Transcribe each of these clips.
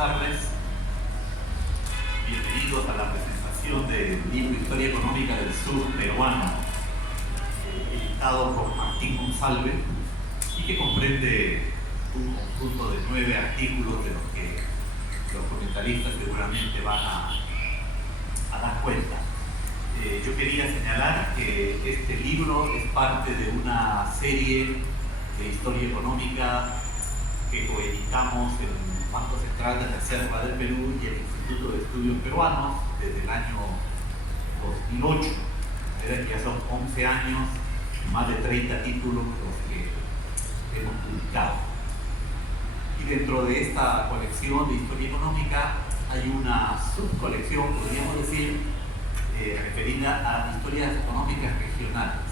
tardes. Bienvenidos a la presentación del libro Historia Económica del Sur Peruano, editado por Martín Monsalve, y que comprende un conjunto de 9 artículos de los que los comentaristas seguramente van a dar cuenta. Yo quería señalar que este libro es parte de una serie de historia económica que coeditamos en el Banco Central de Reserva del Perú y el Instituto de Estudios Peruanos desde el año 2008. Que ya son 11 años, más de 30 títulos los que hemos publicado. Y dentro de esta colección de historia económica hay una subcolección, podríamos decir, referida a historias económicas regionales.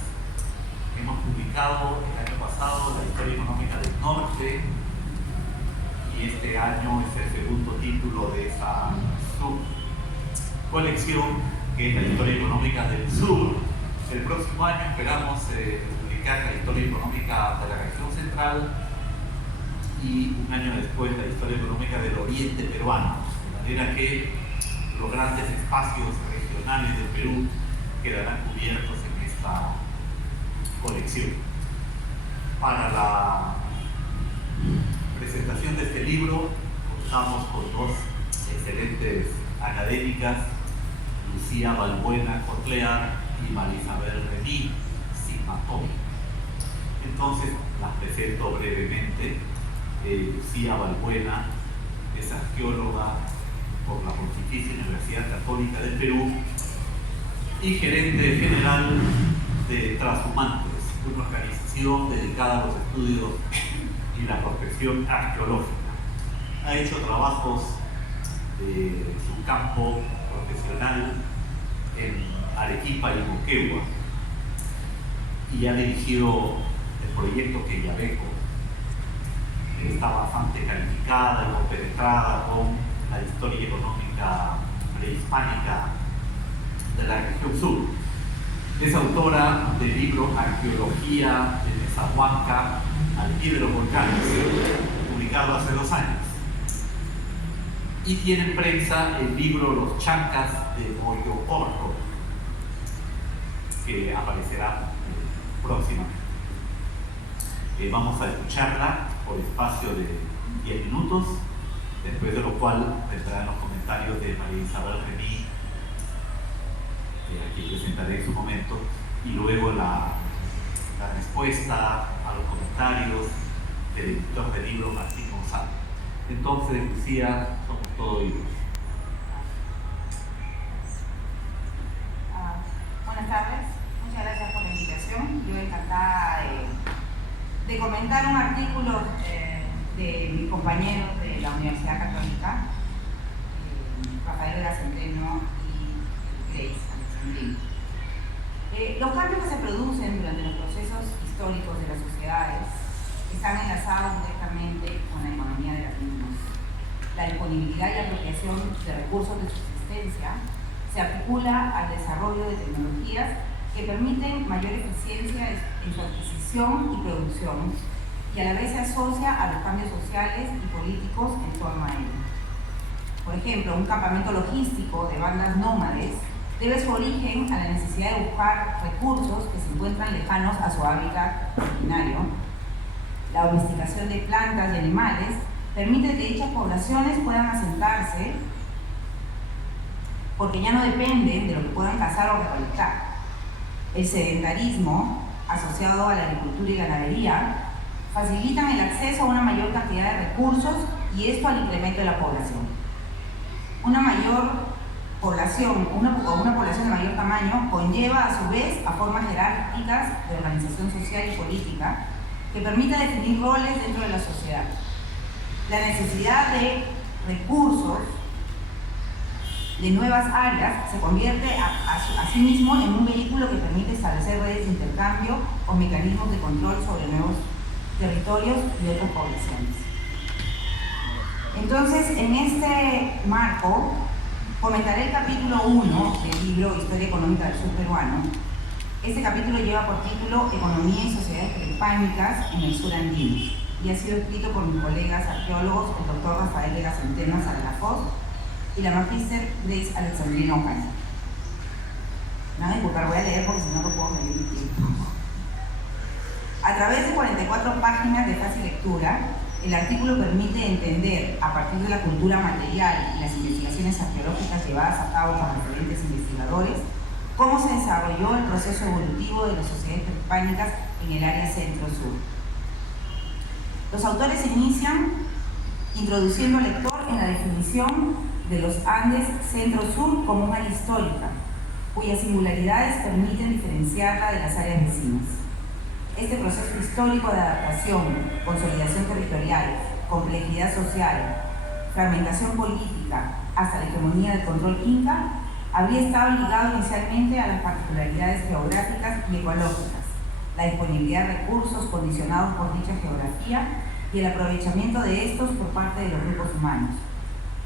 Hemos publicado el año pasado la historia económica del norte y este año es el segundo título de esa subcolección, que es la historia económica del sur. El próximo año esperamos publicar la historia económica de la región central y un año después la historia económica del oriente peruano, de manera que los grandes espacios regionales del Perú quedarán cubiertos en esta colección. Para la presentación de este libro contamos con dos excelentes académicas, Lucía Balbuena Cotlear y María Isabel Remy Sigmatomi. Entonces las presento brevemente. Lucía Balbuena es arqueóloga por la Pontificia Universidad Católica del Perú y gerente general de Transhumantes, una organización dedicada a los estudios y la prospección arqueológica. Ha hecho trabajos de su campo profesional en Arequipa y Moquegua y ha dirigido el proyecto Queyabeco. Está bastante calificada y compenetrada con la historia económica prehispánica de la región sur. Es autora del libro Arqueología de Nezahualcóyotl al pie de los volcanes, publicado hace 2 años. Y tiene en prensa el libro Los Chancas de Oyocorco, que aparecerá próximamente. Vamos a escucharla por espacio de 10 minutos, después de lo cual vendrán los comentarios de María Isabel Remy, que presentaré en su momento, y luego la respuesta a los comentarios del editor del libro, Martín Monsalve. Entonces, Lucía, somos todo oídos. Buenas tardes, muchas gracias por la invitación. Yo encantada de comentar un artículo de mis compañeros de la Universidad Católica, Rafael Vera Centeno y Grace Alexandrino. Los cambios que se producen durante los procesos históricos de las sociedades están enlazados directamente con la economía de las mismas. La disponibilidad y apropiación de recursos de subsistencia se articula al desarrollo de tecnologías que permiten mayor eficiencia en su adquisición y producción, y a la vez se asocia a los cambios sociales y políticos en torno a ello. Por ejemplo, un campamento logístico de bandas nómades debe su origen a la necesidad de buscar recursos que se encuentran lejanos a su hábitat originario. La domesticación de plantas y animales permite que dichas poblaciones puedan asentarse porque ya no dependen de lo que puedan cazar o recolectar. El sedentarismo, asociado a la agricultura y ganadería, facilitan el acceso a una mayor cantidad de recursos y esto al incremento de la población. Una mayor población, una población de mayor tamaño conlleva a su vez a formas jerárquicas de organización social y política que permite definir roles dentro de la sociedad. La necesidad de recursos de nuevas áreas se convierte a sí mismo en un vehículo que permite establecer redes de intercambio o mecanismos de control sobre nuevos territorios y otras poblaciones. Entonces, en este marco, comentaré el capítulo 1 del libro Historia Económica del Sur Peruano. Este capítulo lleva por título Economía y sociedades prehispánicas en el sur andino. y ha sido escrito por mis colegas arqueólogos, el doctor Rafael Vega Centeno Saralafos y la magíster Grace Alexandrino Ocaña. Me van a disculpar, voy a leer porque si no puedo medir el tiempo. A través de 44 páginas de fácil lectura, el artículo permite entender, a partir de la cultura material y las investigaciones arqueológicas llevadas a cabo por diferentes investigadores, cómo se desarrolló el proceso evolutivo de las sociedades prehispánicas en el área centro-sur. Los autores inician introduciendo al lector en la definición de los Andes centro-sur como un área histórica, cuyas singularidades permiten diferenciarla de las áreas vecinas. Este proceso histórico de adaptación, consolidación territorial, complejidad social, fragmentación política, hasta la hegemonía del control inca, habría estado ligado inicialmente a las particularidades geográficas y ecológicas, la disponibilidad de recursos condicionados por dicha geografía y el aprovechamiento de estos por parte de los grupos humanos,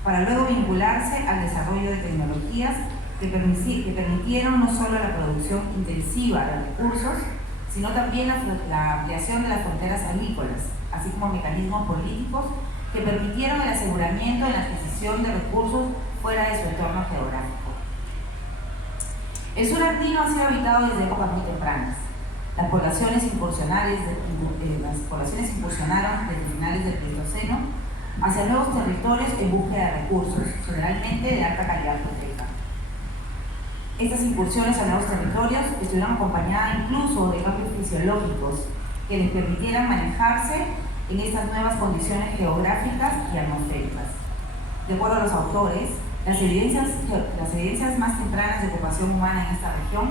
para luego vincularse al desarrollo de tecnologías que permitieron no solo la producción intensiva de recursos, sino también la ampliación de las fronteras agrícolas, así como mecanismos políticos que permitieron el aseguramiento de la adquisición de recursos fuera de su entorno geográfico. El sur andino ha sido habitado desde épocas muy tempranas. Las poblaciones incursionaron desde finales del Pleistoceno hacia nuevos territorios en búsqueda de recursos, generalmente de alta calidad proteica. Estas incursiones a nuevos territorios estuvieron acompañadas incluso de cambios fisiológicos que les permitieran manejarse en estas nuevas condiciones geográficas y atmosféricas. De acuerdo a los autores, las evidencias más tempranas de ocupación humana en esta región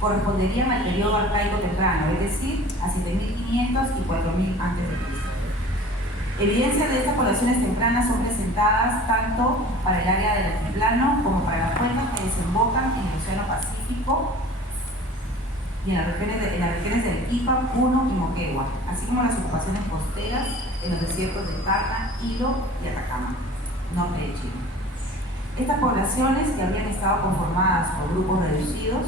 corresponderían al periodo arcaico temprano, es decir, a 7500 y 4000 a.C. Evidencias de estas poblaciones tempranas son presentadas tanto para el área del altiplano como para las cuencas que desembocan en el Océano Pacífico y en las regiones de Arequipa, Puno y Moquegua, así como las ocupaciones costeras en los desiertos de Tarta, Hilo y Atacama, norte de Chile. Estas poblaciones, que habían estado conformadas por grupos reducidos,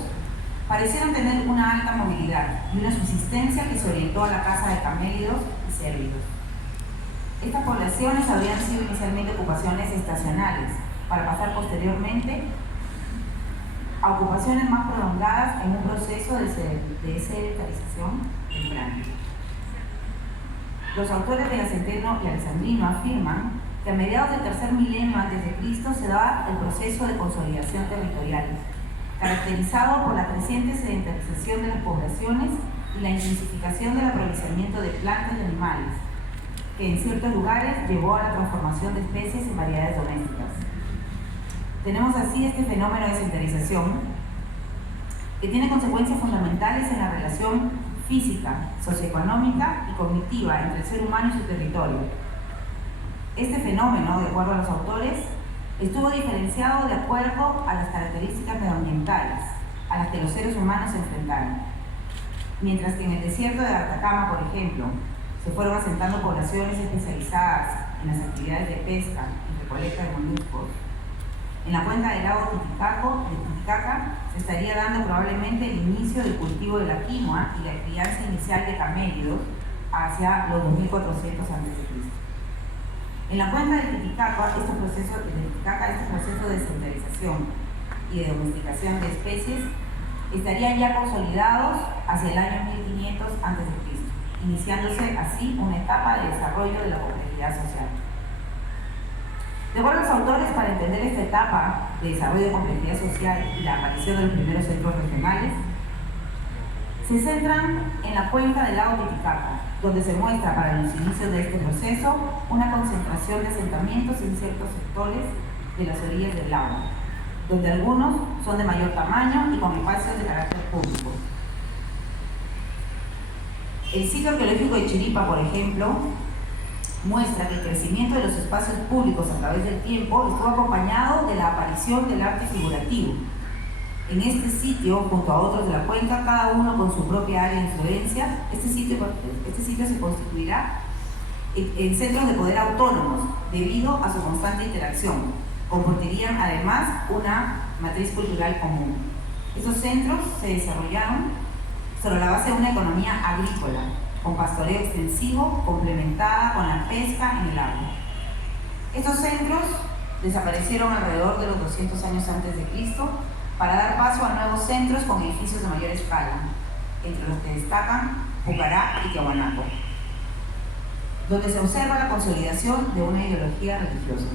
parecieron tener una alta movilidad y una subsistencia que se orientó a la caza de camélidos y cérvidos. Estas poblaciones habrían sido inicialmente ocupaciones estacionales, para pasar posteriormente a ocupaciones más prolongadas en un proceso de sedentarización temprana. Los autores de Centeno y Alexandrino afirman que a mediados del tercer milenio a.C. se da el proceso de consolidación territorial, caracterizado por la creciente sedentarización de las poblaciones y la intensificación del aprovechamiento de plantas y animales, que en ciertos lugares llevó a la transformación de especies en variedades domésticas. Tenemos así este fenómeno de sedentarización que tiene consecuencias fundamentales en la relación física, socioeconómica y cognitiva entre el ser humano y su territorio. Este fenómeno, de acuerdo a los autores, estuvo diferenciado de acuerdo a las características medioambientales a las que los seres humanos se enfrentaron. Mientras que en el desierto de Atacama, por ejemplo, se fueron asentando poblaciones especializadas en las actividades de pesca y recolecta de moluscos, en la cuenca del lago Titicaca se estaría dando probablemente el inicio del cultivo de la quinoa y la crianza inicial de camélidos hacia los 2400 a.C. En la cuenca del Titicaca, este proceso de sedentarización y de domesticación de especies estarían ya consolidados hacia el año 1500 a.C., iniciándose así una etapa de desarrollo de la complejidad social. De acuerdo a los autores, para entender esta etapa de desarrollo de complejidad social y la aparición de los primeros centros regionales, se centran en la cuenca del lago Titicaca, donde se muestra para los inicios de este proceso una concentración de asentamientos en ciertos sectores de las orillas del lago, donde algunos son de mayor tamaño y con espacios de carácter público. El sitio arqueológico de Chiripa, por ejemplo, muestra que el crecimiento de los espacios públicos a través del tiempo estuvo acompañado de la aparición del arte figurativo. En este sitio, junto a otros de la cuenca, cada uno con su propia área de influencia, este sitio se constituirá en centros de poder autónomos debido a su constante interacción. Compartirían además una matriz cultural común. Estos centros se desarrollaron sobre la base de una economía agrícola, con pastoreo extensivo complementada con la pesca en el agua. Estos centros desaparecieron alrededor de los 200 años antes de Cristo para dar paso a nuevos centros con edificios de mayor escala, entre los que destacan Pucará y Tiahuanaco, donde se observa la consolidación de una ideología religiosa.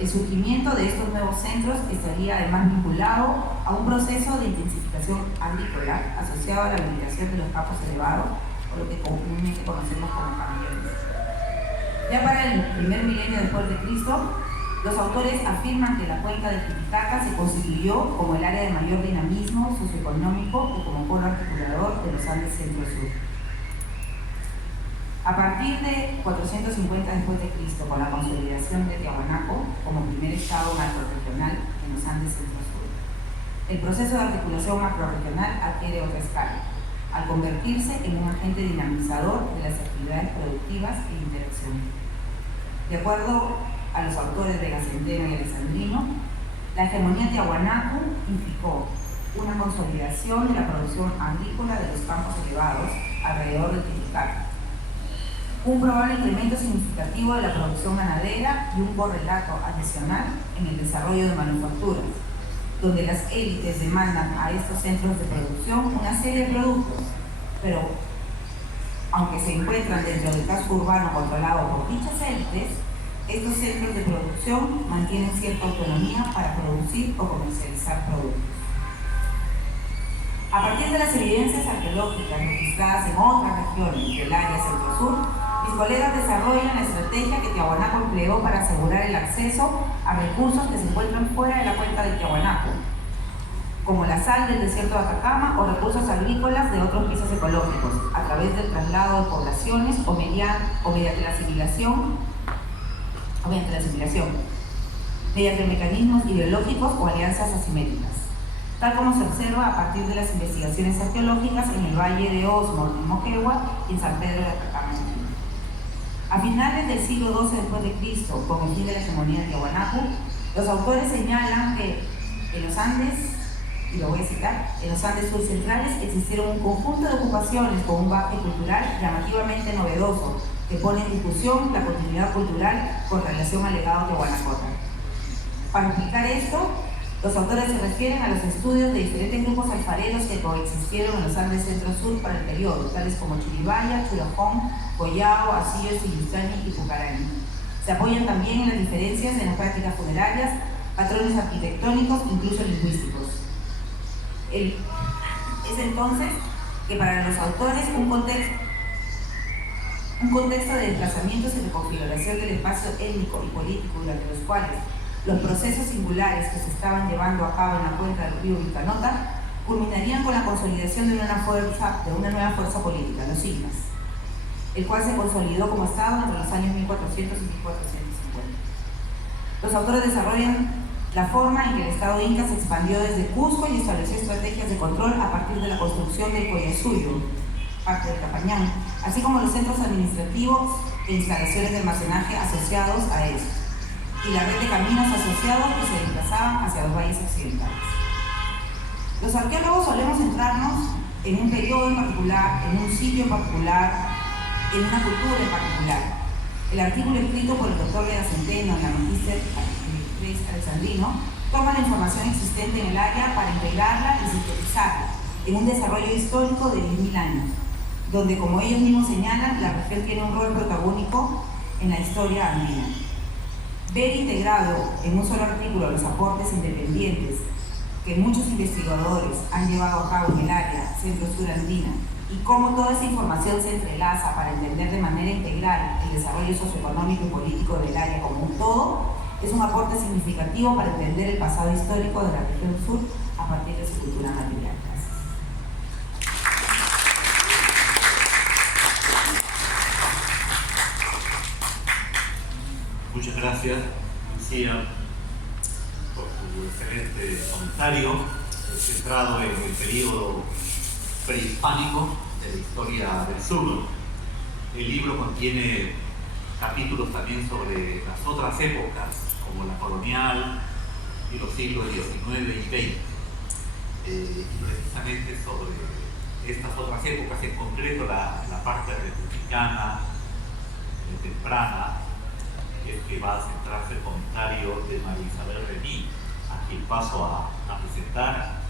El surgimiento de estos nuevos centros estaría además vinculado a un proceso de intensificación agrícola asociado a la habilitación de los campos elevados, o lo que comúnmente conocemos como camellones. Ya para el primer milenio después de Cristo, los autores afirman que la cuenca de Titicaca se constituyó como el área de mayor dinamismo socioeconómico y como polo articulador de los Andes centro-sur. A partir de 450 después de Cristo, con la consolidación de Tiahuanaco como primer estado macrorregional en los Andes centro-sur, el proceso de articulación macrorregional adquiere otra escala, al convertirse en un agente dinamizador de las actividades productivas e interacción. De acuerdo a los autores de Centeno y Alessandrino, la hegemonía Tiahuanaco implicó una consolidación de la producción agrícola de los campos elevados alrededor de Titicaca, un probable incremento significativo de la producción ganadera y un correlato adicional en el desarrollo de manufacturas, donde las élites demandan a estos centros de producción una serie de productos, pero aunque se encuentran dentro del casco urbano controlado por dichas élites, estos centros de producción mantienen cierta autonomía para producir o comercializar productos. A partir de las evidencias arqueológicas registradas en otras regiones del área centro-sur, mis colegas desarrollan la estrategia que Tiahuanaco empleó para asegurar el acceso a recursos que se encuentran fuera de la cuenca de Tiahuanaco, como la sal del desierto de Atacama o recursos agrícolas de otros pisos ecológicos, a través del traslado de poblaciones o mediante la asimilación, mediante mecanismos ideológicos o alianzas asimétricas, tal como se observa a partir de las investigaciones arqueológicas en el Valle de Osmor, en Moquegua, y en San Pedro de Atacama, en Chile. A finales del siglo XII después de Cristo, con el fin de la hegemonía de Tiahuanaco, los autores señalan que en los Andes, y lo voy a citar, en los Andes surcentrales existieron un conjunto de ocupaciones con un bagaje cultural llamativamente novedoso, que pone en discusión la continuidad cultural con relación al legado tiahuanacota. Para explicar esto, los autores se refieren a los estudios de diferentes grupos alfareros que coexistieron en los Andes centro-sur para el periodo, tales como Chiribaya, Churajón, Collao, Asillos, Ilustani y Pucarani. Se apoyan también en las diferencias en las prácticas funerarias, patrones arquitectónicos, incluso lingüísticos. Es entonces que para los autores un contexto de desplazamientos y reconfiguración del espacio étnico y político durante los cuales los procesos singulares que se estaban llevando a cabo en la cuenca del río Vilcanota culminarían con la consolidación de una nueva fuerza política, los incas, el cual se consolidó como Estado entre los años 1400 y 1450. Los autores desarrollan la forma en que el Estado inca se expandió desde Cusco y estableció estrategias de control a partir de la construcción del Collasuyo, parte del Capañán, así como los centros administrativos e instalaciones de almacenaje asociados a eso, y la red de caminos asociados que se desplazaban hacia los valles occidentales. Los arqueólogos solemos centrarnos en un periodo en particular, en un sitio en particular, en una cultura en particular. El artículo escrito por el doctor Leda Centeno en la Magíster Alessandrino toma la información existente en el área para integrarla y sintetizarla en un desarrollo histórico de 10.000 años, donde, como ellos mismos señalan, la región tiene un rol protagónico en la historia andina. Ver integrado en un solo artículo los aportes independientes que muchos investigadores han llevado a cabo en el área centro-sur andina y cómo toda esa información se entrelaza para entender de manera integral el desarrollo socioeconómico y político del área como un todo, es un aporte significativo para entender el pasado histórico de la región sur a partir de su cultura material. Muchas gracias, Lucía, por tu excelente comentario, centrado en el periodo prehispánico de la historia del sur. El libro contiene capítulos también sobre las otras épocas, como la colonial y los siglos XIX y XX, y precisamente sobre estas otras épocas, en concreto la parte republicana temprana, es que va a centrarse el comentario de María Isabel Remy, a quien paso a presentar.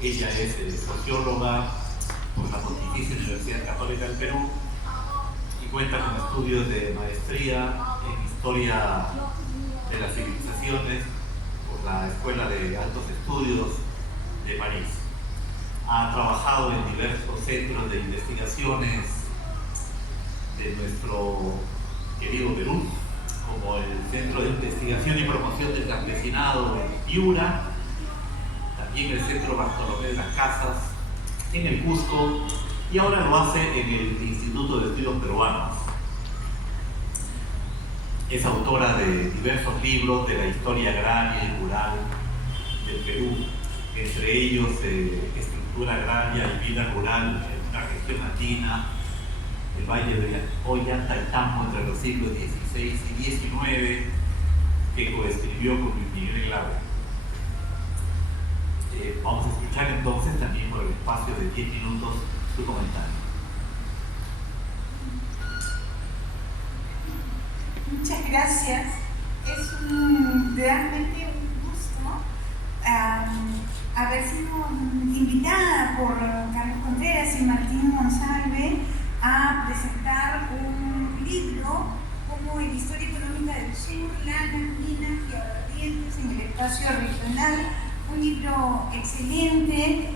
Ella es socióloga por la Pontificia Universidad Católica del Perú y cuenta con estudios de maestría en Historia de las Civilizaciones por la Escuela de Altos Estudios de París. Ha trabajado en diversos centros de investigaciones de nuestro querido Perú, como el Centro de Investigación y Promoción del Campesinado en Piura, también el Centro Bartolomé de las Casas en el Cusco, y ahora lo hace en el Instituto de Estudios Peruanos. Es autora de diversos libros de la historia agraria y rural del Perú, entre ellos Estructura Agraria y Vida Rural en una región andina, el Valle de Ollantaytambo entre los siglos XVI y XIX, que coescribió con Luis Miguel Laura. Vamos a escuchar entonces también por el espacio de 10 minutos su comentario. Muchas gracias. Es realmente un gusto haber sido invitada por Carlos Contreras y Martín Monsalve a presentar un libro como en Historia Económica del Sur, Lanas, Minas y Aguardientes en el espacio regional. Un libro excelente,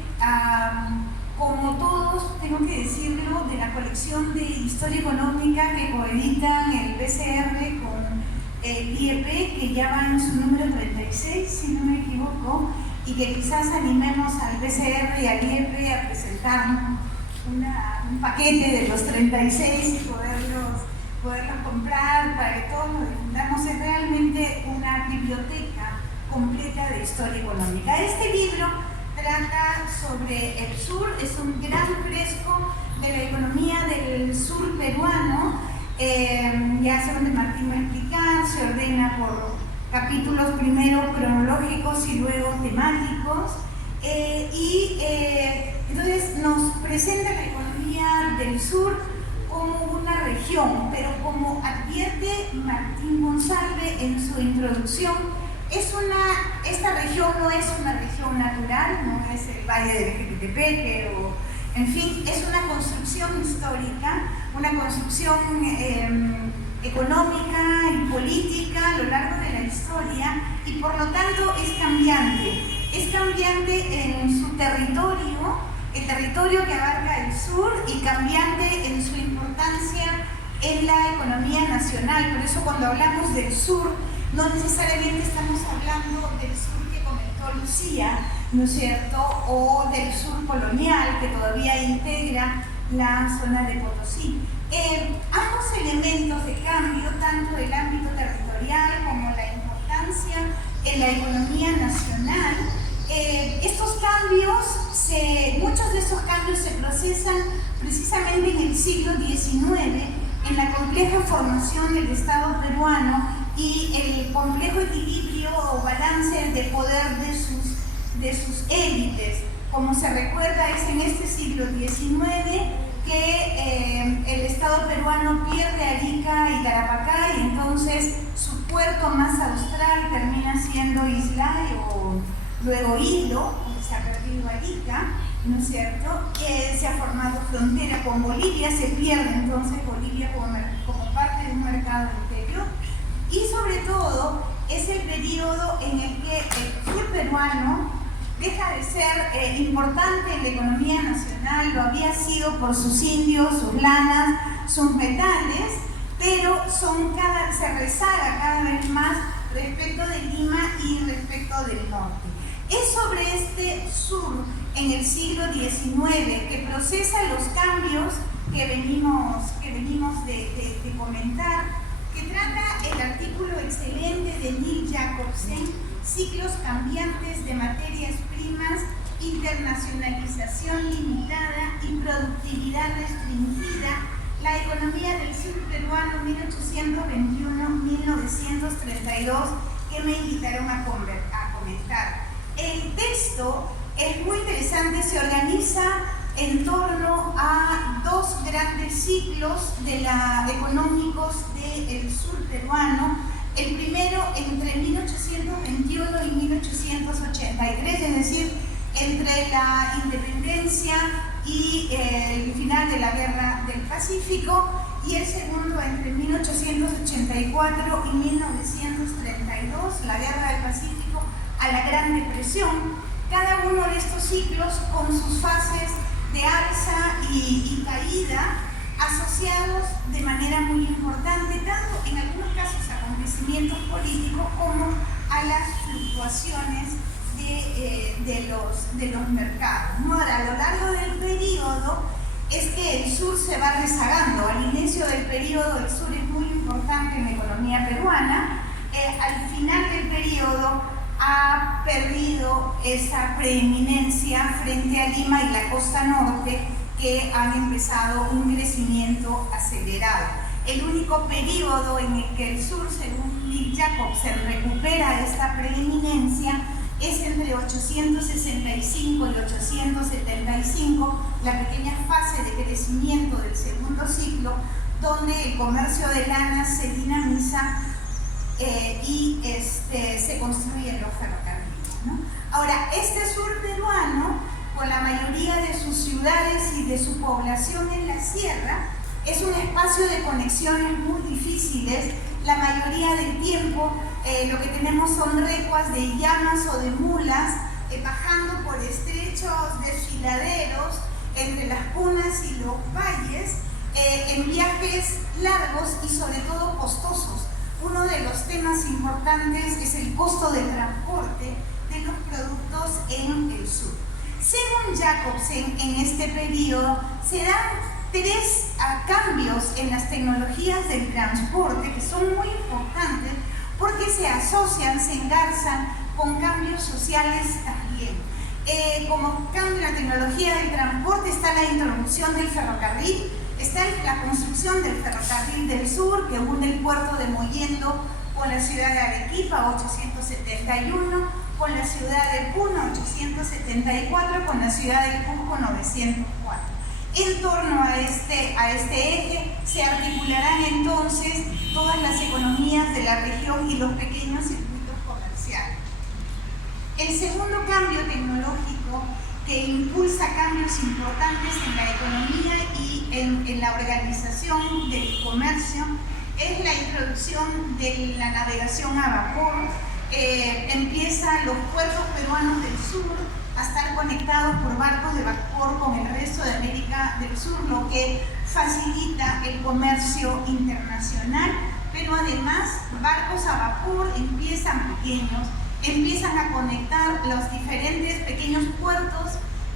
como todos, tengo que decirlo, de la colección de Historia Económica que coeditan el BCR con el IEP, que ya va en su número 36, si no me equivoco, y que quizás animemos al BCR y al IEP a presentarnos un paquete de los 36 y poderlos comprar para que todos lo difundamos. Es realmente una biblioteca completa de historia económica. Este libro trata sobre el sur, es un gran fresco de la economía del sur peruano. Ya sé donde Martín va a explicar, se ordena por capítulos, primero cronológicos y luego temáticos. Entonces nos presenta la economía del sur como una región, pero como advierte Martín Monsalve en su introducción, esta región no es una región natural, no es el Valle de Jequitepeque, en fin, es una construcción histórica, una construcción económica y política a lo largo de la historia, y por lo tanto es cambiante en su territorio, el territorio que abarca el sur, y cambiante en su importancia en la economía nacional. Por eso cuando hablamos del sur, no necesariamente estamos hablando del sur que comentó Lucía, ¿no es cierto?, o del sur colonial que todavía integra la zona de Potosí. Ambos elementos de cambio, tanto el ámbito territorial como la importancia en la economía nacional, muchos de estos cambios se procesan precisamente en el siglo XIX, en la compleja formación del Estado peruano y el complejo equilibrio o balance de poder de sus élites. Como se recuerda, es en este siglo XIX que el Estado peruano pierde Arica y Tarapacá, y entonces su puerto más austral termina siendo Islay o luego Hilo, donde se ha perdido Arica, ¿no es cierto? Se ha formado frontera con Bolivia, se pierde entonces Bolivia como parte de un mercado interior, y sobre todo es el periodo en el que el sur peruano deja de ser importante en la economía nacional. Lo había sido por sus indios, sus lanas, sus metales, pero se rezaga cada vez más respecto de Lima y respecto del norte. Es sobre este sur en el siglo XIX que procesa los cambios que venimos de comentar, que trata el artículo excelente de Neil Jacobsen, Ciclos cambiantes de materias primas, internacionalización limitada y productividad restringida, la economía del sur peruano 1821-1932, que me invitaron a comentar. El texto es muy interesante, se organiza en torno a dos grandes ciclos económicos del sur peruano. El primero entre 1821 y 1883, es decir, entre la independencia y el final de la Guerra del Pacífico, y el segundo entre 1884 y 1932, la Guerra del Pacífico a la Gran Depresión. Cada uno de estos ciclos con sus fases de alza y caída, asociados de manera muy importante, tanto en algunos casos a acontecimientos políticos como a las fluctuaciones de los mercados. Ahora, a lo largo del periodo es que el sur se va rezagando. Al inicio del periodo el sur es muy importante en la economía peruana. Al final del periodo ha perdido esa preeminencia frente a Lima y la costa norte, que han empezado un crecimiento acelerado. El único periodo en el que el sur, según Lee Jacobs, se recupera esta preeminencia es entre 865 y 875, la pequeña fase de crecimiento del segundo ciclo, donde el comercio de lana se dinamiza y se construyen los ferrocarriles, ¿no? Ahora, este sur peruano, con la mayoría de sus ciudades y de su población en la sierra, es un espacio de conexiones muy difíciles. La mayoría del tiempo lo que tenemos son recuas de llamas o de mulas bajando por estrechos desfiladeros entre las punas y los valles en viajes largos y sobre todo costosos. Uno de los temas importantes es el costo del transporte de los productos en el sur. Según Jacobsen, en este periodo se dan tres cambios en las tecnologías del transporte que son muy importantes porque se asocian, se engarzan con cambios sociales también. Como cambio en la tecnología del transporte está la introducción del ferrocarril, está la construcción del ferrocarril del sur que une el puerto de Mollendo con la ciudad de Arequipa, 871, con la ciudad de Puno, 874, con la ciudad de Cusco, 904. En torno a este eje se articularán entonces todas las economías de la región y los pequeños circuitos comerciales. El segundo cambio tecnológico que impulsa cambios importantes en la economía y en la organización del comercio es la introducción de la navegación a vapor. Empiezan los puertos peruanos del sur a estar conectados por barcos de vapor con el resto de América del Sur, lo que facilita el comercio internacional, pero además barcos a vapor empiezan a conectar los diferentes pequeños puertos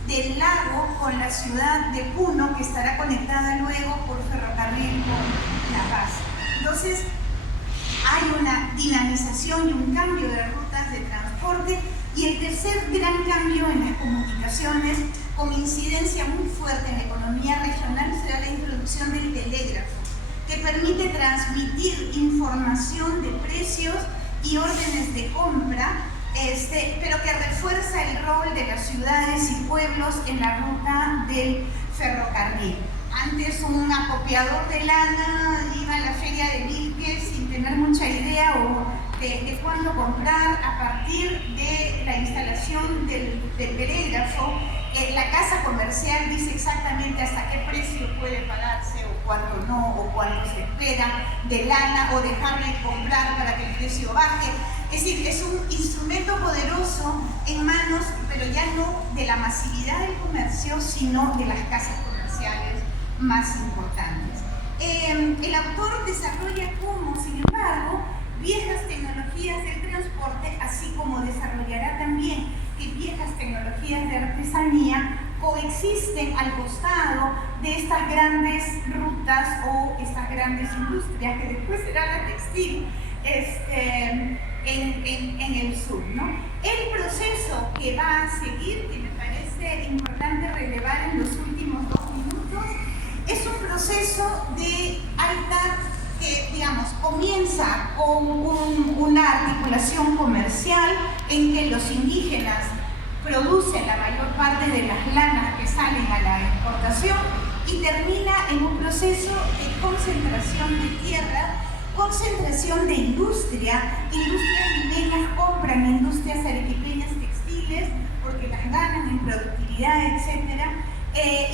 del lago con la ciudad de Puno, que estará conectada luego por ferrocarril con La Paz. Entonces, hay una dinamización y un cambio de rutas de transporte. Y el tercer gran cambio en las comunicaciones, con incidencia muy fuerte en la economía regional, será la introducción del telégrafo, que permite transmitir información de precios y órdenes de compra, pero que refuerza el rol de las ciudades y pueblos en la ruta del ferrocarril. Antes un acopiador de lana iba a la feria de Vilques sin tener mucha idea de cuándo comprar. A partir de la instalación del telégrafo, la casa comercial dice exactamente hasta qué precio puede pagarse o cuánto no, o cuánto se espera de lana, o dejarle comprar para que el precio baje. Es decir, es un instrumento poderoso en manos, pero ya no de la masividad del comercio, sino de las casas comerciales más importantes. El autor desarrolla cómo, sin embargo, viejas tecnologías del transporte, así como desarrollará también que viejas tecnologías de artesanía coexisten al costado de estas grandes rutas o estas grandes industrias, que después será la textil en el sur, ¿no? El proceso que va a seguir, que me parece importante relevar en los últimos 2 minutos, es un proceso de alta, que digamos comienza con una articulación comercial en que los indígenas produce la mayor parte de las lanas que salen a la exportación y termina en un proceso de concentración de tierra, concentración de industria. Industrias limeñas compran industrias arequipeñas textiles porque las ganan en productividad, etc.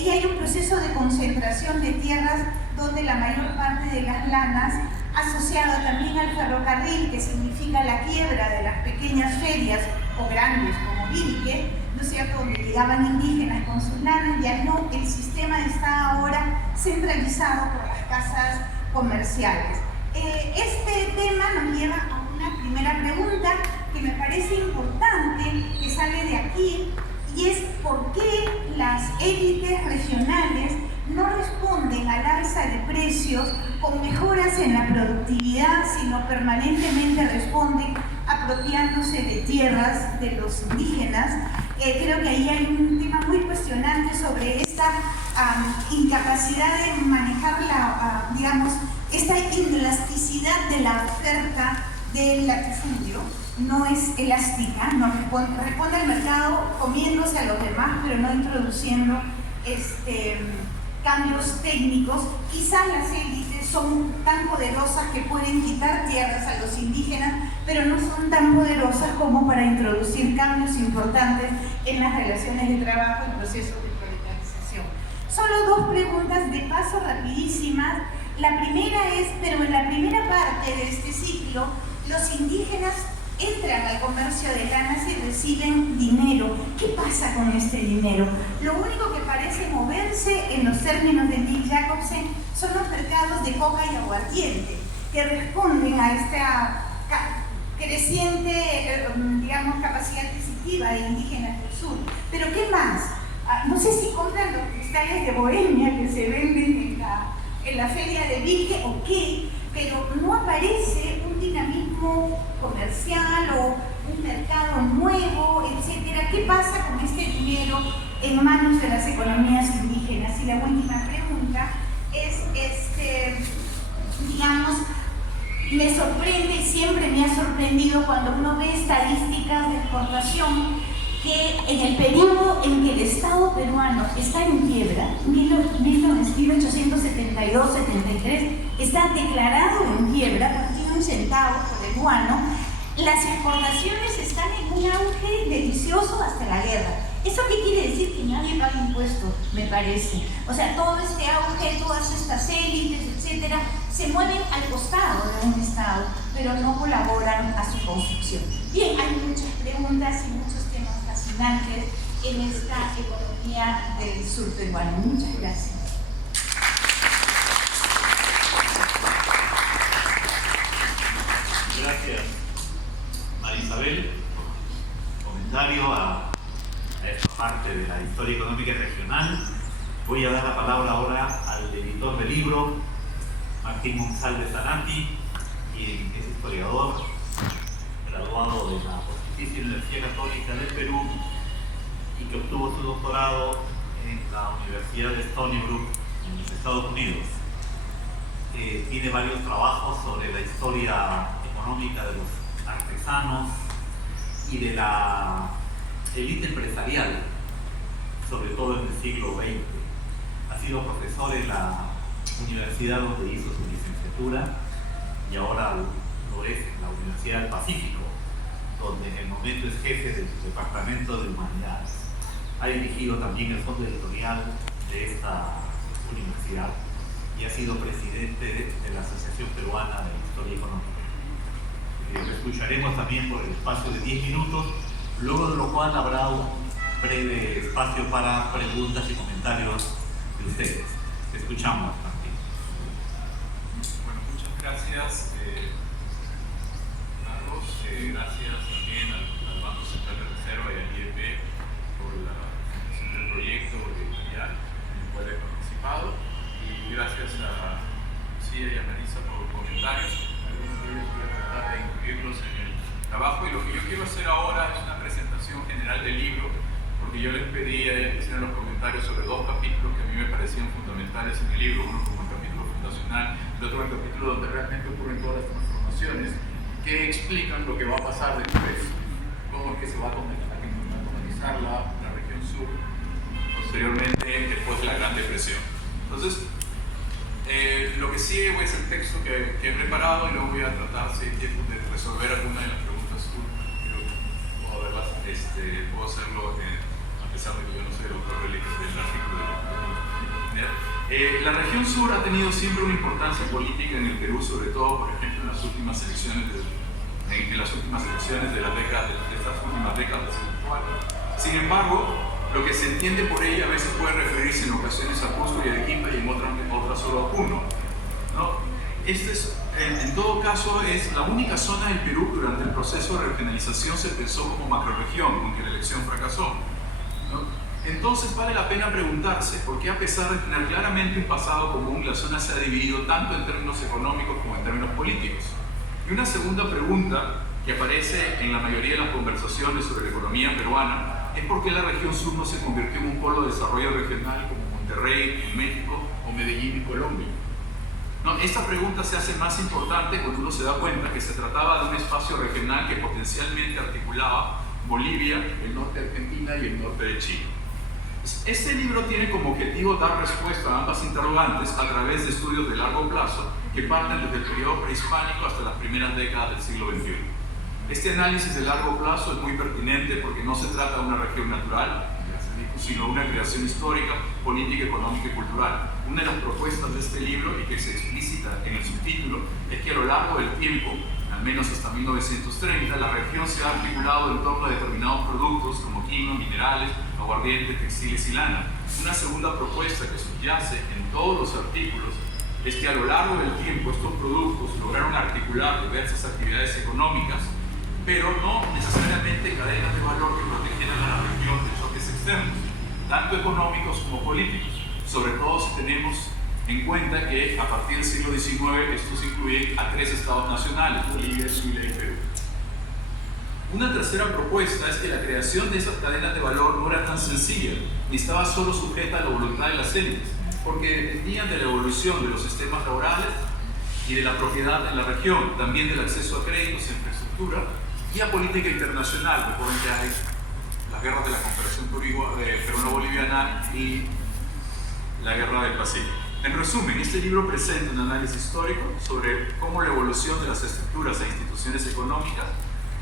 Y hay un proceso de concentración de tierras donde la mayor parte de las lanas, asociado también al ferrocarril, que significa la quiebra de las pequeñas ferias o grandes como Virique, ¿no es cierto?, donde llegaban indígenas con sus lanas, ya no, el sistema está ahora centralizado por las casas comerciales. Este tema nos lleva a una primera pregunta que me parece importante, que sale de aquí, y es por qué las élites regionales no responden al alza de precios con mejoras en la productividad, sino permanentemente responden apropiándose de tierras de los indígenas. Creo que ahí hay un tema muy cuestionante sobre esta incapacidad de manejar digamos, esta inelasticidad de la oferta del latifundio. No es elástica, no responde al mercado comiéndose a los demás, pero no introduciendo cambios técnicos. Quizás las élites son tan poderosas que pueden quitar tierras a los indígenas, pero no son tan poderosas como para introducir cambios importantes en las relaciones de trabajo y procesos de proletarización. Solo dos preguntas de paso rapidísimas. La primera es, pero en la primera parte de este ciclo, los indígenas entran al comercio de lanas y reciben dinero. ¿Qué pasa con este dinero? Lo único que parece moverse en los términos de Nick Jacobsen son los mercados de coca y aguardiente, que responden a esta creciente, digamos, capacidad adquisitiva de indígenas del sur. Pero ¿qué más? No sé si compran los cristales de Bohemia que se venden en la feria de Virique o qué, pero no aparece un dinamismo comercial o un mercado nuevo, etcétera. ¿Qué pasa con este dinero en manos de las economías indígenas? Y la última pregunta es, digamos, me sorprende, siempre me ha sorprendido cuando uno ve estadísticas de exportación, que en el periodo en que el Estado peruano está en quiebra, 1872-73, está declarado en quiebra, no tiene un centavo peruano, las exportaciones están en un auge delicioso hasta la guerra. ¿Eso qué quiere decir? Que nadie paga impuestos, me parece. O sea, todo este auge, todas estas élites, etcétera, se mueven al costado de un Estado, pero no colaboran a su construcción. Bien, hay muchas preguntas y muchos temas fascinantes en esta economía del sur peruano. Muchas gracias. Gracias, María Isabel, por tu comentario a esta parte de la historia económica regional. Voy a dar la palabra ahora al editor del libro, Martín González Zanatti, quien es historiador, graduado de la Pontificia Universidad Católica del Perú y que obtuvo su doctorado en la Universidad de Stony Brook, en los Estados Unidos. Tiene varios trabajos sobre la historia económica de los artesanos y de la élite empresarial, sobre todo en el siglo XX. Ha sido profesor en la universidad donde hizo su licenciatura y ahora lo es en la Universidad del Pacífico, donde en el momento es jefe del Departamento de Humanidades. Ha dirigido también el fondo editorial de esta universidad y ha sido presidente de la Asociación Peruana de Historia Económica. Lo escucharemos también por el espacio de 10 minutos, luego de lo cual habrá un breve espacio para preguntas y comentarios de ustedes. Escuchamos, Martín. Bueno, muchas gracias, Carlos. Gracias también al Banco Central de Reserva y al IEP por la presentación del proyecto editorial en el cual he participado. Y gracias a Lucía y a Marisa por los comentarios. Algunos de ellos voy a tratar de incluirlos en el trabajo. Y lo que yo quiero hacer ahora es una presentación general del libro, porque yo les pedí a ellos que hicieran los comentarios sobre dos capítulos que a mí me parecían fundamentales en el libro, uno como el capítulo fundacional, el otro el capítulo donde realmente ocurren todas las transformaciones que explican lo que va a pasar después, cómo es que se va a comenzar administrar la región sur posteriormente, después de la Gran Depresión. Entonces, lo que sigue es el texto que he preparado y luego voy a tratar, si hay tiempo, de resolver algunas de las preguntas. Puedo hacerlo a pesar de que yo no soy el autor del artículo. La región sur ha tenido siempre una importancia política en el Perú, sobre todo, por ejemplo, en las últimas elecciones de estas últimas décadas. Sin embargo, lo que se entiende por ella a veces puede referirse en ocasiones a Cusco y Arequipa y en otras solo a Puno, ¿no? En todo caso, es la única zona del Perú durante el proceso de regionalización se pensó como macrorregión, aunque la elección fracasó, ¿no? Entonces vale la pena preguntarse por qué, a pesar de tener claramente un pasado común, la zona se ha dividido tanto en términos económicos como en términos políticos. Y una segunda pregunta que aparece en la mayoría de las conversaciones sobre la economía peruana es por qué la región sur no se convirtió en un polo de desarrollo regional como Monterrey en México o Medellín en Colombia. No, esta pregunta se hace más importante cuando uno se da cuenta que se trataba de un espacio regional que potencialmente articulaba Bolivia, el norte de Argentina y el norte de Chile. Este libro tiene como objetivo dar respuesta a ambas interrogantes a través de estudios de largo plazo que parten desde el periodo prehispánico hasta las primeras décadas del siglo XXI. Este análisis de largo plazo es muy pertinente porque no se trata de una región natural, sino una creación histórica, política, económica y cultural. Una de las propuestas de este libro, y que se explicita en el subtítulo, es que a lo largo del tiempo, al menos hasta 1930, la región se ha articulado en torno a determinados productos como quino, minerales, aguardiente, textiles y lana. Una segunda propuesta que subyace en todos los artículos es que a lo largo del tiempo estos productos lograron articular diversas actividades económicas, pero no necesariamente cadenas de valor que protegieran a la región de choques externos, tanto económicos como políticos, sobre todo si tenemos en cuenta que a partir del siglo XIX estos incluyen a 3 estados nacionales, Bolivia, Chile y Perú. Una tercera propuesta es que la creación de esas cadenas de valor no era tan sencilla, ni estaba solo sujeta a la voluntad de las élites, porque dependían de la evolución de los sistemas laborales y de la propiedad en la región, también del acceso a créditos e infraestructura y a política internacional. Recuerden que hay las guerras de la Confederación Peruano-Boliviana y la Guerra del Pacífico. En resumen, este libro presenta un análisis histórico sobre cómo la evolución de las estructuras e instituciones económicas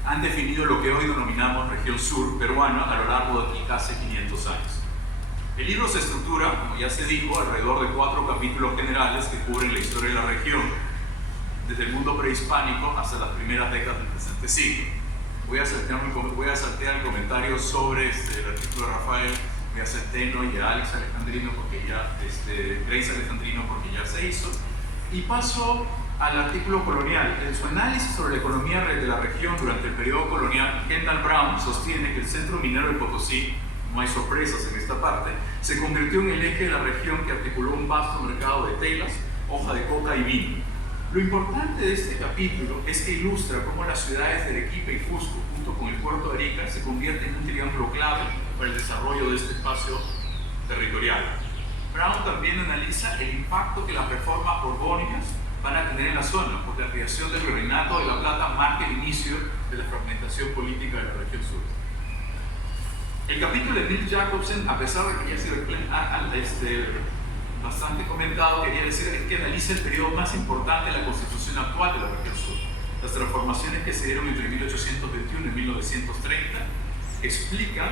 han definido lo que hoy denominamos región sur peruana a lo largo de casi 500 años. El libro se estructura, como ya se dijo, alrededor de 4 capítulos generales que cubren la historia de la región, desde el mundo prehispánico hasta las primeras décadas del presente siglo. Voy a saltear el comentario sobre el artículo de Rafael, voy a Centeno y a Alex Alejandrino, Grace Alejandrino, porque ya se hizo, y paso al artículo colonial. En su análisis sobre la economía de la región durante el periodo colonial, Kendall Brown sostiene que el centro minero de Potosí, no hay sorpresas en esta parte, se convirtió en el eje de la región que articuló un vasto mercado de telas, hoja de coca y vino. Lo importante de este capítulo es que ilustra cómo las ciudades de Arequipa y Cusco, junto con el puerto de Arica, se convierten en un triángulo clave para el desarrollo de este espacio territorial. Brown también analiza el impacto que las reformas borbónicas van a tener en la zona, porque la creación del Virreinato de la Plata marca el inicio de la fragmentación política de la región sur. El capítulo de Bill Jacobsen, a pesar de que ya ha sido bastante comentado, quería decir que analiza el periodo más importante de la constitución actual de la región sur. Las transformaciones que se dieron entre 1821 y 1930 explican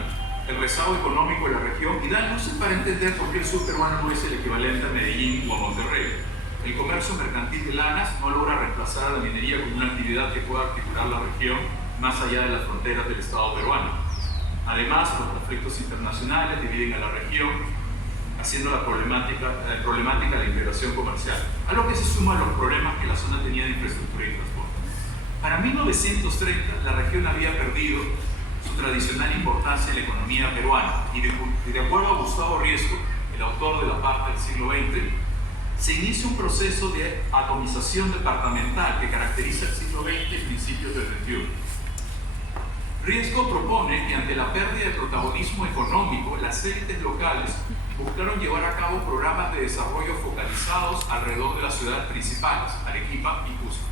el rezago económico de la región y dan luces para entender por qué el sur peruano no es el equivalente a Medellín o a Monterrey. El comercio mercantil de lanas no logra reemplazar a la minería como una actividad que pueda articular la región más allá de las fronteras del Estado peruano. Además, los conflictos internacionales dividen a la región, haciendo la problemática la integración comercial, a lo que se suman los problemas que la zona tenía de infraestructura y transporte. Para 1930, la región había perdido su tradicional importancia en la economía peruana y de acuerdo a Gustavo Riesco, el autor de La Parte del siglo XX, se inicia un proceso de atomización departamental que caracteriza el siglo XX y principios del XXI. Riesgo propone que ante la pérdida de protagonismo económico, las élites locales buscaron llevar a cabo programas de desarrollo focalizados alrededor de las ciudades principales, Arequipa y Cusco.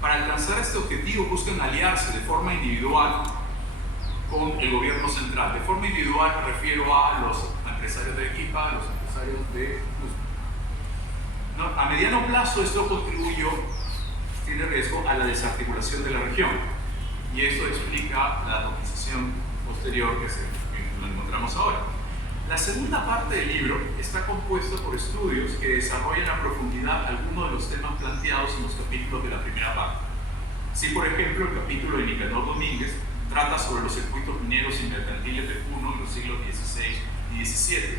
Para alcanzar este objetivo buscan aliarse de forma individual con el gobierno central. De forma individual me refiero a los empresarios de Arequipa, a los empresarios de Cusco. A mediano plazo esto tiene riesgo a la desarticulación de la región, y eso explica la atomización posterior que nos encontramos ahora. La segunda parte del libro está compuesta por estudios que desarrollan a profundidad algunos de los temas planteados en los capítulos de la primera parte. Así, por ejemplo, el capítulo de Nicanor Domínguez trata sobre los circuitos mineros y mercantiles de Puno en los siglos XVI y XVII.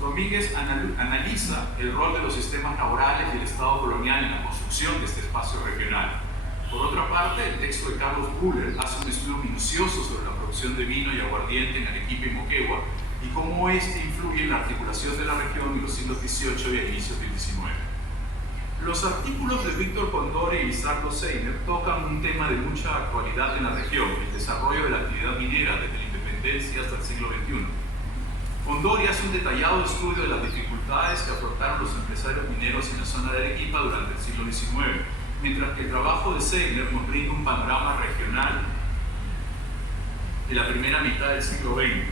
Domínguez analiza el rol de los sistemas laborales y el Estado colonial en la construcción de este espacio regional. Por otra parte, el texto de Carlos Buller hace un estudio minucioso sobre la producción de vino y aguardiente en Arequipa y Moquegua y cómo este influye en la articulación de la región en los siglos XVIII y a inicios del XIX. Los artículos de Víctor Condori y Lizardo Seiner tocan un tema de mucha actualidad en la región, el desarrollo de la actividad minera desde la independencia hasta el siglo XXI. Condori hace un detallado estudio de las dificultades que afrontaron los empresarios mineros en la zona de Arequipa durante el siglo XIX, mientras que el trabajo de Seiner nos brinda un panorama regional de la primera mitad del siglo XX.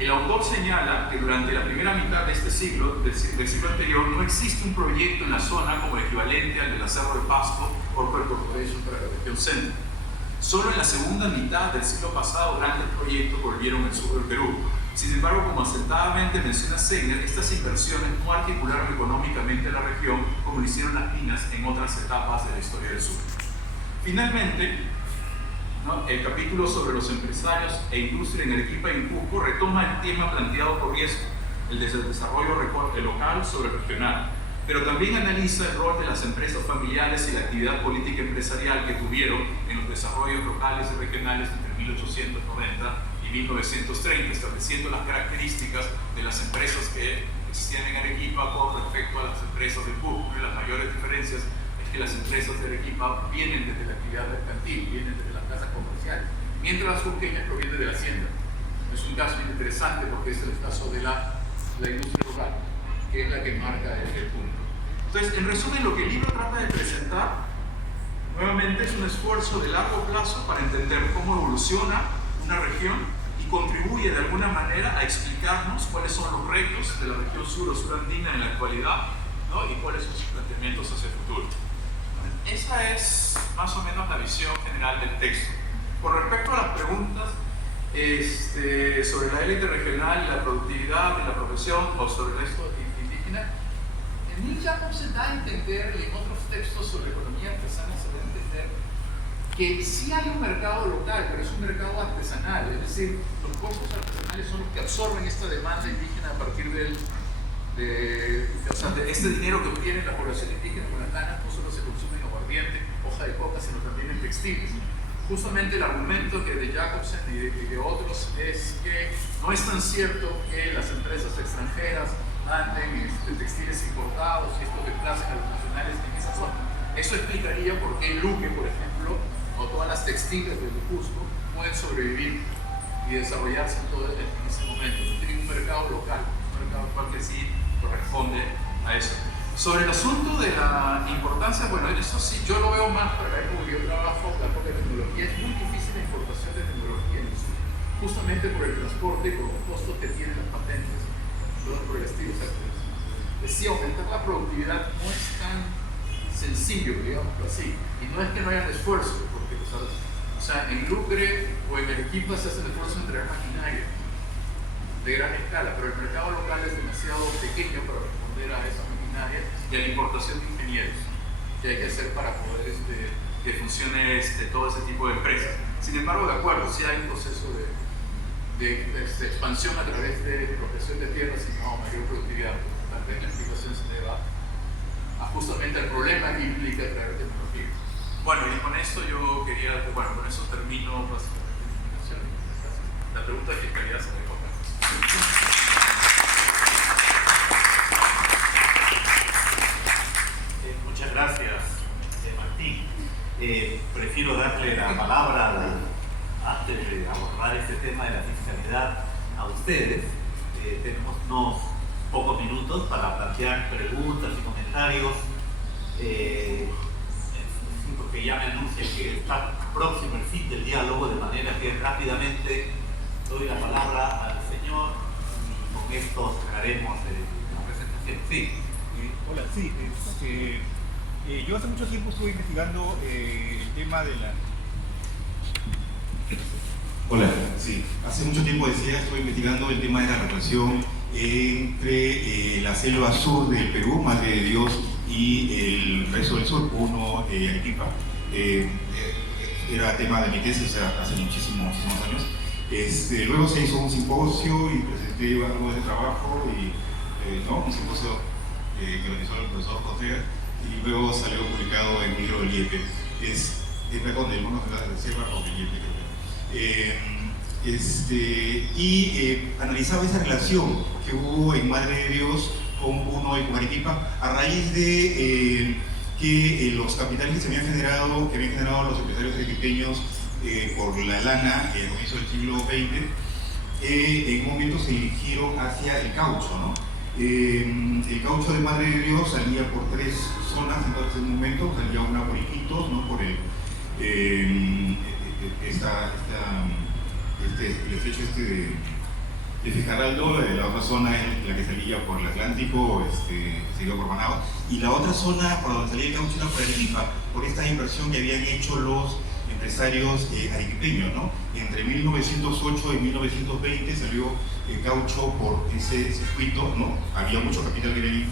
El autor señala que durante la primera mitad de este siglo, del siglo anterior, no existe un proyecto en la zona como equivalente al del Cerro de Pasto Corporate Corporation para la región centro. Solo en la segunda mitad del siglo pasado grandes proyectos volvieron al sur del Perú. Sin embargo, como acertadamente menciona Seiner, estas inversiones no articularon económicamente la región como lo hicieron las minas en otras etapas de la historia del sur. Finalmente, el capítulo sobre los empresarios e industria en Arequipa y en Cusco retoma el tema planteado por Riesco, el desarrollo local sobre el regional, pero también analiza el rol de las empresas familiares y la actividad política empresarial que tuvieron en los desarrollos locales y regionales entre 1890 y 1930, estableciendo las características de las empresas que existían en Arequipa con respecto a las empresas de Cusco. Y las mayores diferencias es que las empresas de Arequipa vienen desde la actividad mercantil, vienen desde las casas comerciales, mientras las cusqueñas provienen de la hacienda. Es un caso interesante porque es el caso de la industria rural, que es la que marca el punto. Entonces, en resumen, lo que el libro trata de presentar nuevamente es un esfuerzo de largo plazo para entender cómo evoluciona una región y contribuye de alguna manera a explicarnos cuáles son los retos de la región sur o surandina en la actualidad, ¿no? Y cuáles son sus planteamientos hacia el futuro. Esa es más o menos la visión general del texto. Con respecto a las preguntas sobre la élite regional, la productividad y la profesión o sobre el resto indígena, Neil Jacobsen da a entender, y en otros textos sobre economía artesana se da a entender que sí hay un mercado local, pero es un mercado artesanal, es decir, los puestos artesanales son los que absorben esta demanda indígena a partir de este dinero que obtiene la población indígena con las lanas. No solo se consume en aguardiente, hoja de coca, sino también en textiles. Justamente el argumento que de Jacobsen y de otros es que no es tan cierto que las empresas extranjeras manden textiles importados y esto desplacen a los nacionales en esa zona. Eso explicaría por qué Luque, por ejemplo, o todas las textiles de Cusco pueden sobrevivir y desarrollarse en ese momento. No tienen un mercado local, que sí corresponde a eso. Sobre el asunto de la importancia, bueno, eso sí, yo lo veo más para ver como yo trabajo la propia tecnología. Es muy difícil la importación de tecnología en el sur, justamente por el transporte y por los costos que tienen las patentes, todo por el estilo. Sí, aumentar la productividad no es tan sencillo, digámoslo así, y no es que no haya esfuerzo, porque en Lucre o en Arequipa se hace el esfuerzo en traer maquinaria de gran escala, pero el mercado local es demasiado pequeño para responder a esa maquinaria y a la importación de ingenieros que hay que hacer para poder que funcione todo ese tipo de empresas. Sin embargo, de acuerdo, sí hay un proceso de expansión a través de expropiación de tierras y mayor productividad. Tal vez la explicación se deba justamente al problema que implica traer tecnología. Bueno, y con esto yo quería, con eso termino básicamente mi explicación. La pregunta de fiscalidad se me corta. Muchas gracias, Martín. Prefiero darle la palabra antes de abordar este tema de la fiscalidad a ustedes. Tenemos unos pocos minutos para plantear preguntas y comentarios. Sí, porque ya me anuncian que está próximo el fin del diálogo, de manera que rápidamente doy la palabra al señor y con esto cerraremos la presentación. Sí. Hola, sí. Yo hace mucho tiempo estuve investigando el tema de la... Hola, sí. Hace mucho tiempo estuve investigando el tema de la relación entre la selva sur del Perú, Madre de Dios, y el resto del sur, Arequipa. Era tema de mi tesis hace muchísimos años. Luego se hizo un simposio y presenté algo de trabajo, un simposio que organizó el profesor Contreras, y luego salió publicado en el libro del IEP. Perdón, del Mundo de la Selva o del IEP. Analizaba esa relación que hubo en Madre de Dios con Puno y con Arequipa a raíz de que los capitales que habían generado los empresarios arequipeños por la lana en el comienzo del siglo XX, en un momento se dirigieron hacia el caucho, ¿no? El caucho de Madre de Dios salía por 3 zonas, entonces en un momento salía una por Iquitos, ¿no? Por el estrecho de Fitzcarraldo, la otra zona en la que salía por el Atlántico, seguido por Managua, y la otra zona por donde salía el caucho era por Arequipa, por esta inversión que habían hecho los empresarios arequipeños, ¿no? Entre 1908 y 1920 salió el caucho por ese circuito, ¿no? Había mucho capital que había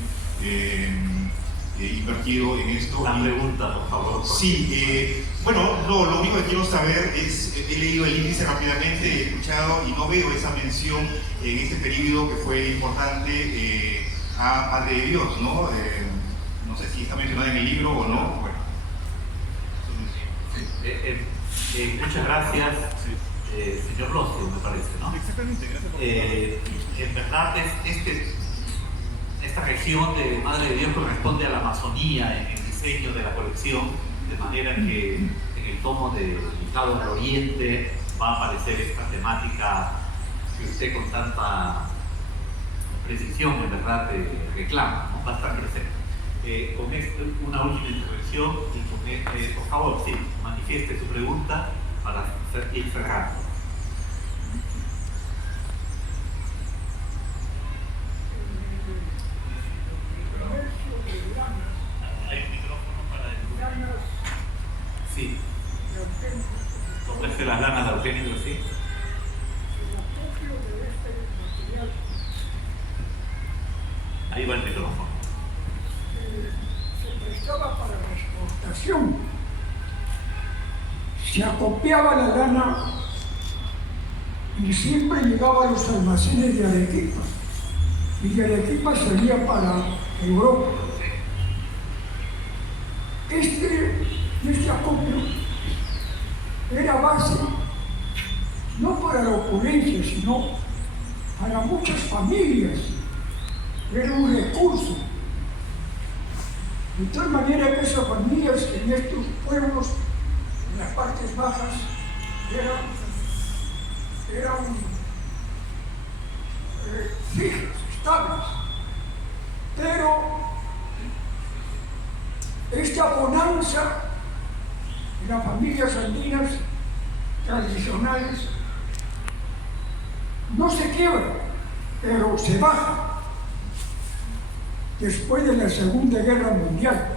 invertido en esto. La pregunta, por favor. Sí, lo único que quiero saber es, he leído el índice rápidamente, he escuchado y no veo esa mención en este periodo que fue importante a Madre de Dios, ¿no? No sé si está mencionado en el libro o no. Bueno. Muchas gracias, señor Rossi, me parece, ¿no? Exactamente, gracias por en verdad, esta región de Madre de Dios corresponde a la Amazonía en el diseño de la colección, de manera que en el tomo de Estado del Oriente va a aparecer esta temática que usted con tanta precisión, en verdad, reclama, ¿no? Va a estar presente. Con esto, una última intervención y por favor, sí, manifieste su pregunta para ir cerrando. ¿Hay un micrófono para el... Sí. ¿Cómo las lanas de Eugenio, sí? Ahí va el micrófono. Se prestaba para la exportación. Se acopiaba la lana y siempre llegaba a los almacenes de Arequipa. Y de Arequipa salía para Europa. Este acopio era base no para la opulencia, sino para muchas familias. Era un recurso. De tal manera que esas familias en estos pueblos, en las partes bajas, eran fijas, estables. Pero esta bonanza de las familias andinas tradicionales no se quiebra, pero se baja después de la Segunda Guerra Mundial,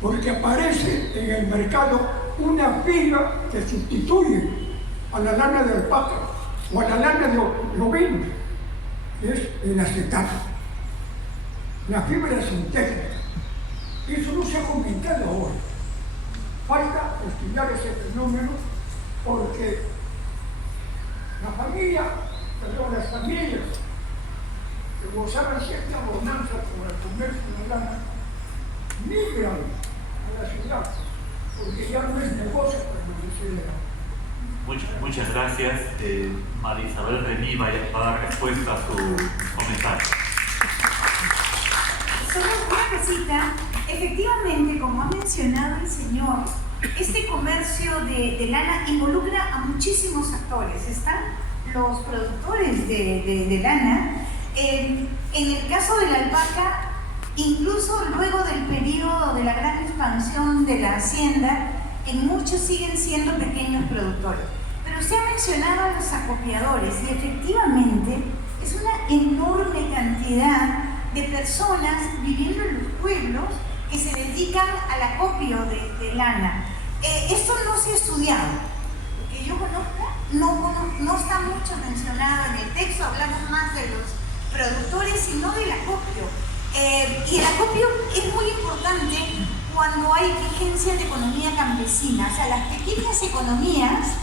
porque aparece en el mercado una fibra que sustituye a la lana de alpaca o a la lana de ovino, que es el acetato, la fibra sintética. Eso no se ha comentado ahora. Falta estudiar ese fenómeno porque las familias que gozaban cierta bonanza por el comercio de la lana migran a la ciudad porque ya no es negocio permanecer allá. Muchas gracias. María Isabel Remy va a dar respuesta a su comentario. Solo una cosita. Efectivamente, como ha mencionado el señor, este comercio de lana involucra a muchísimos actores. Están los productores de lana. En el caso de la alpaca, incluso luego del periodo de la gran expansión expansión de la hacienda, en muchos siguen siendo pequeños productores. Pero usted ha mencionado a los acopiadores y efectivamente es una enorme cantidad de personas viviendo en los pueblos que se dedican al acopio de lana. Esto no se ha estudiado, que yo conozca, no está mucho mencionado en el texto, hablamos más de los productores y no del acopio. Y el acopio es muy importante cuando hay vigencia de economía campesina, o sea, las pequeñas economías,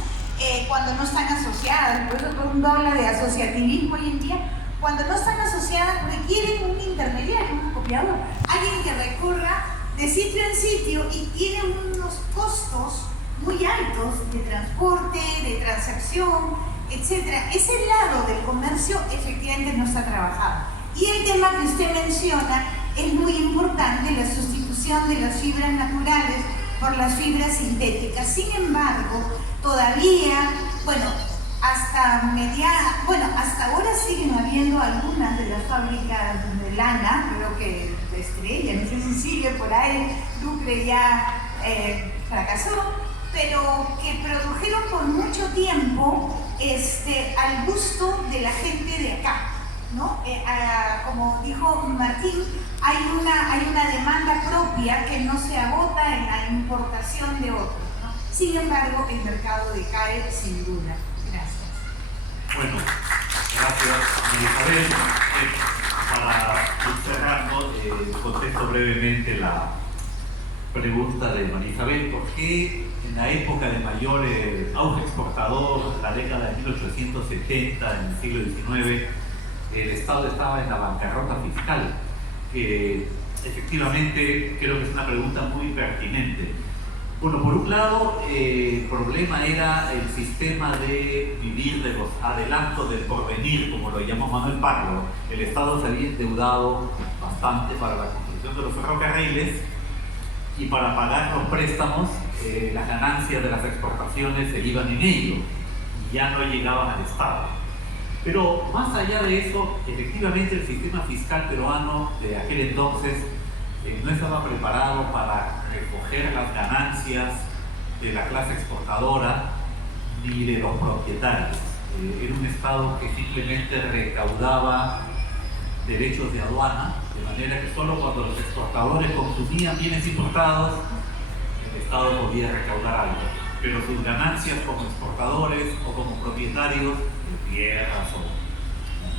cuando no están asociadas, por eso todo el mundo habla de asociativismo hoy en día, cuando no están asociadas requieren un intermediario, un acopiador, alguien que recorra de sitio en sitio y tiene unos costos muy altos de transporte, de transacción, etc. Ese lado del comercio efectivamente no está trabajado. Y el tema que usted menciona es muy importante, la sustitución de las fibras naturales por las fibras sintéticas. Sin embargo, todavía, hasta ahora siguen habiendo algunas de las fábricas de lana, creo que de Estrella, no sé si sigue por ahí, Lucre ya fracasó, pero que produjeron por mucho tiempo al gusto de la gente de acá, ¿no? Como dijo Martín, hay una demanda propia que no se agota en la importación de otros, ¿no? Sin embargo, el mercado decae sin duda. Gracias. Bueno, gracias, Isabel. Para ir cerrando, contesto brevemente la pregunta de María Isabel: ¿por qué en la época de mayor auge exportador, la década de 1870, en el siglo XIX, el Estado estaba en la bancarrota fiscal? Que efectivamente creo que es una pregunta muy pertinente. Bueno, por un lado, el problema era el sistema de vivir de los adelantos del porvenir, como lo llamó Manuel Parlo. El Estado se había endeudado bastante para la construcción de los ferrocarriles y para pagar los préstamos, las ganancias de las exportaciones se iban en ello y ya no llegaban al Estado. Pero más allá de eso, efectivamente el sistema fiscal peruano de aquel entonces no estaba preparado para recoger las ganancias de la clase exportadora ni de los propietarios. Era un Estado que simplemente recaudaba derechos de aduana, de manera que solo cuando los exportadores consumían bienes importados, el Estado podía recaudar algo. Pero sus ganancias como exportadores o como propietarios de tierras o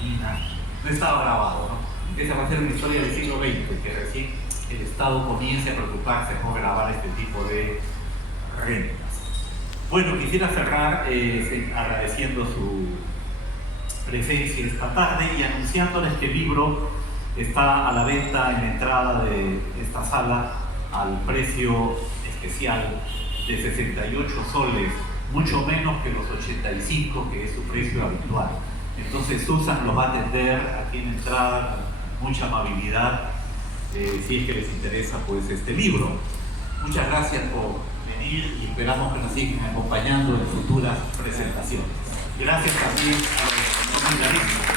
minas no estaba grabado, ¿no? Esa va a ser una historia del siglo XX, que recién el Estado comience a preocuparse por grabar este tipo de rentas. Bueno, quisiera cerrar agradeciendo su presencia esta tarde y anunciándoles que el libro está a la venta en la entrada de esta sala al precio especial de 68 soles, mucho menos que los 85 que es su precio habitual. Entonces Susan los va a atender aquí en la entrada con mucha amabilidad, si es que les interesa pues este libro. Muchas gracias por venir y esperamos que nos sigan acompañando en futuras presentaciones. Gracias también a los comentarios.